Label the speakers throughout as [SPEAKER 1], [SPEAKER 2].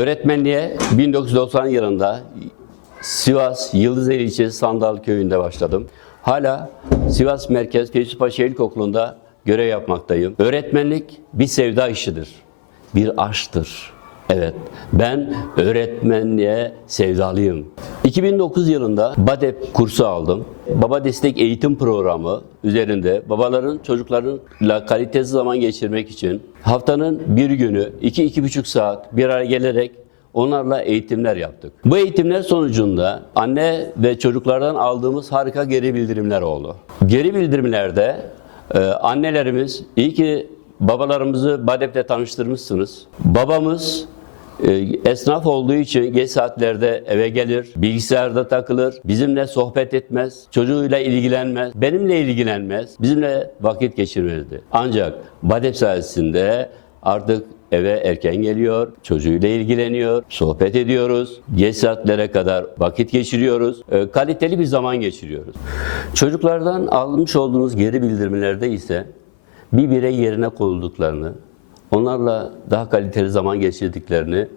[SPEAKER 1] Öğretmenliğe 1990 yılında Sivas Yıldızeli ilçesi Sandal köyünde başladım. Hala Sivas Merkez Feyzulpaşa İlkokulu'nda görev yapmaktayım. Öğretmenlik bir sevda işidir. Bir aşktır. Evet, ben öğretmenliğe sevdalıyım. 2009 yılında BADEP kursu aldım. Baba Destek Eğitim Programı üzerinde babaların çocuklarıyla kalitesiz zaman geçirmek için haftanın bir günü 2-2,5 saat bir araya gelerek onlarla eğitimler yaptık. Bu eğitimler sonucunda anne ve çocuklardan aldığımız harika geri bildirimler oldu. Geri bildirimlerde e, annelerimiz iyi ki babalarımızı BADEP'le tanıştırmışsınız. Babamız esnaf olduğu için geç saatlerde eve gelir, bilgisayarda takılır, bizimle sohbet etmez, çocuğuyla ilgilenmez, benimle ilgilenmez, bizimle vakit geçirmezdi. Ancak BADEP sayesinde artık eve erken geliyor, çocuğuyla ilgileniyor, sohbet ediyoruz, geç saatlere kadar vakit geçiriyoruz, e, kaliteli bir zaman geçiriyoruz. Çocuklardan almış olduğumuz geri bildirimlerde ise bir birey yerine koyulduklarını, onlarla daha kaliteli zaman geçirdiklerini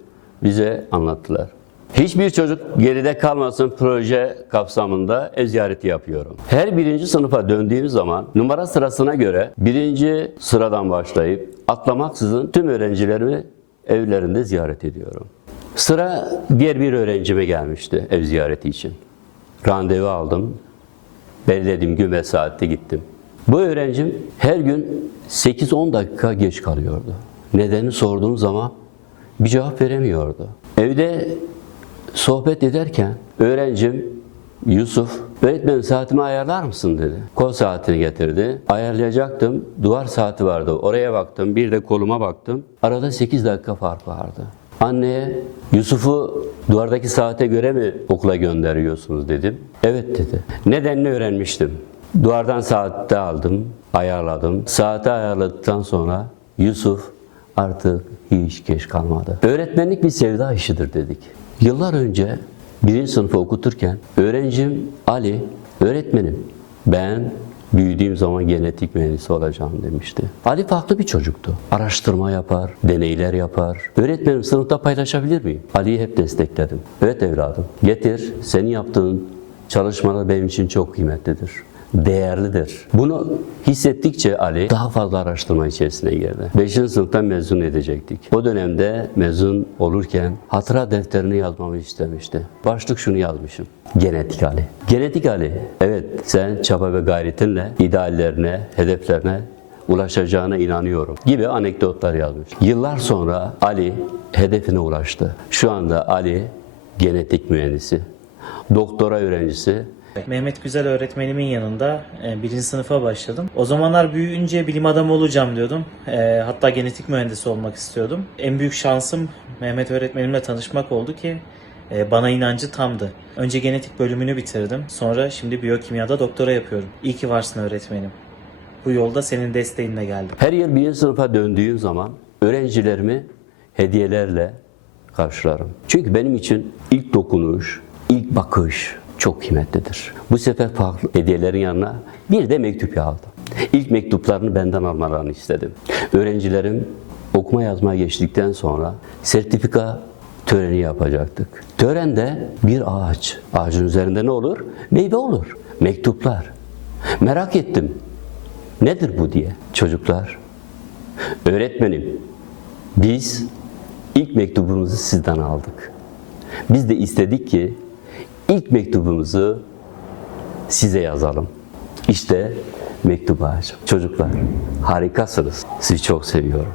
[SPEAKER 1] bize anlattılar. Hiçbir çocuk geride kalmasın proje kapsamında ev ziyareti yapıyorum. Her birinci sınıfa döndüğüm zaman numara sırasına göre birinci sıradan başlayıp atlamaksızın tüm öğrencilerimi evlerinde ziyaret ediyorum. Sıra diğer bir öğrencime gelmişti ev ziyareti için. Randevu aldım. Belirlediğim gün saatte gittim. Bu öğrencim her gün 8-10 dakika geç kalıyordu. Nedeni sorduğum zaman bir cevap veremiyordu. Evde sohbet ederken öğrencim Yusuf, öğretmenim saatimi ayarlar mısın dedi. Kol saatini getirdi. Ayarlayacaktım. Duvar saati vardı. Oraya baktım. Bir de koluma baktım. Arada 8 dakika fark vardı. Anneye Yusuf'u duvardaki saate göre mi okula gönderiyorsunuz dedim. Evet dedi. Nedenini öğrenmiştim. Duvardan saatte aldım, ayarladım. Saati ayarladıktan sonra Yusuf artık hiç geç kalmadı. Öğretmenlik bir sevda işidir dedik. Yıllar önce birinci sınıfı okuturken öğrencim Ali, öğretmenim ben büyüdüğüm zaman genetik mühendisi olacağım demişti. Ali farklı bir çocuktu. Araştırma yapar, deneyler yapar. Öğretmenim sınıfta paylaşabilir miyim? Ali'yi hep destekledim. Evet evladım, getir senin yaptığın çalışmalar benim için çok kıymetlidir değerlidir. Bunu hissettikçe Ali daha fazla araştırma içerisine girdi. 5. sınıftan mezun edecektik. O dönemde mezun olurken hatıra defterini yazmamı istemişti. Başlık şunu yazmışım. Genetik Ali. Genetik Ali. Evet sen çaba ve gayretinle ideallerine, hedeflerine ulaşacağına inanıyorum gibi anekdotlar yazmış. Yıllar sonra Ali hedefine ulaştı. Şu anda Ali genetik mühendisi, doktora öğrencisi
[SPEAKER 2] Mehmet Güzel öğretmenimin yanında e, birinci sınıfa başladım. O zamanlar büyüyünce bilim adamı olacağım diyordum. E, hatta genetik mühendisi olmak istiyordum. En büyük şansım Mehmet öğretmenimle tanışmak oldu ki e, bana inancı tamdı. Önce genetik bölümünü bitirdim. Sonra şimdi biyokimyada doktora yapıyorum. İyi ki varsın öğretmenim. Bu yolda senin desteğinle geldim.
[SPEAKER 1] Her yıl birinci sınıfa döndüğüm zaman öğrencilerimi hediyelerle karşılarım. Çünkü benim için ilk dokunuş, ilk bakış çok kıymetlidir. Bu sefer farklı hediyelerin yanına bir de mektup aldım. İlk mektuplarını benden almalarını istedim. Öğrencilerim okuma yazmaya geçtikten sonra sertifika töreni yapacaktık. Törende bir ağaç. Ağacın üzerinde ne olur? Meyve olur. Mektuplar. Merak ettim. Nedir bu diye. Çocuklar, öğretmenim biz ilk mektubumuzu sizden aldık. Biz de istedik ki ilk mektubumuzu size yazalım. İşte mektup ağacım. Çocuklar harikasınız. Sizi çok seviyorum.